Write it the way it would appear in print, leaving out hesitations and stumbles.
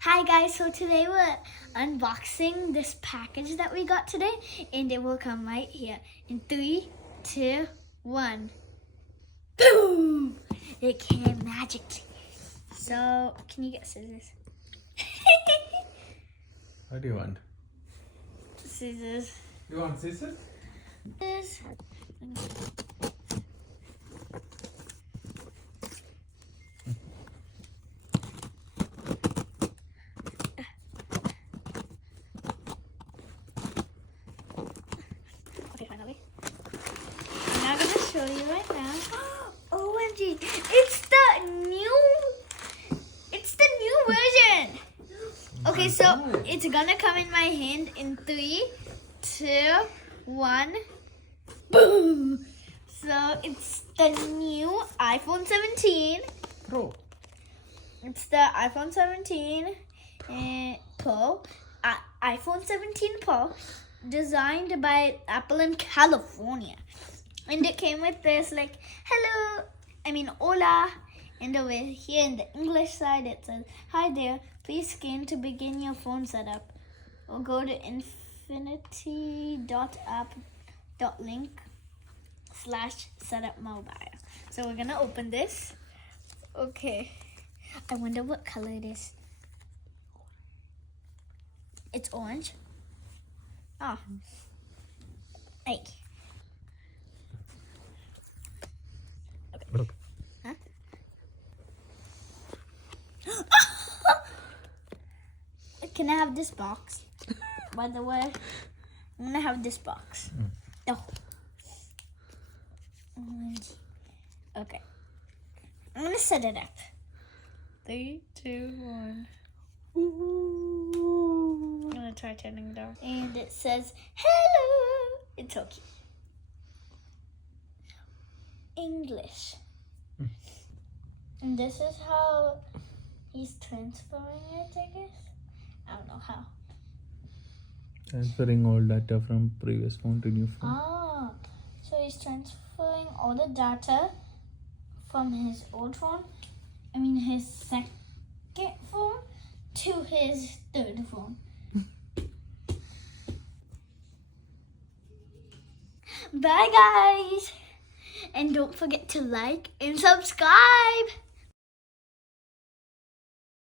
Hi guys, so today we're unboxing this package that we got today, and it will come right here in 3, 2, 1. Boom! It came magically. So, can you get scissors? What do you want? Scissors. You want scissors? This. Okay, finally. I'm not gonna show you right now. OMG! It's the new version. Okay, so it's gonna come in my hand in 3, 2, 1. Boom! So it's the new iPhone 17. Pro. It's the iPhone 17 Pro. iPhone 17 Pro, designed by Apple in California. And it came with this hola. And over here in the English side, it says, hi there, please scan to begin your phone setup. Or go to infinity.app.link/setupmobile. So we're gonna open this. Okay. I wonder what color it is. It's orange. Oh. Hey. Okay. Huh? Can I have this box? By the way, I'm gonna have this box. Oh. Okay. I'm gonna set it up. 3, 2, 1. I'm gonna try turning it off. And it says, hello. It's so cute. English. And this is how he's transferring it, I guess. I don't know how. Transferring all data from previous phone to new phone. Ah, so he's transferring all the data from his old phone, his second phone, to his third phone. Bye guys! And don't forget to like and subscribe!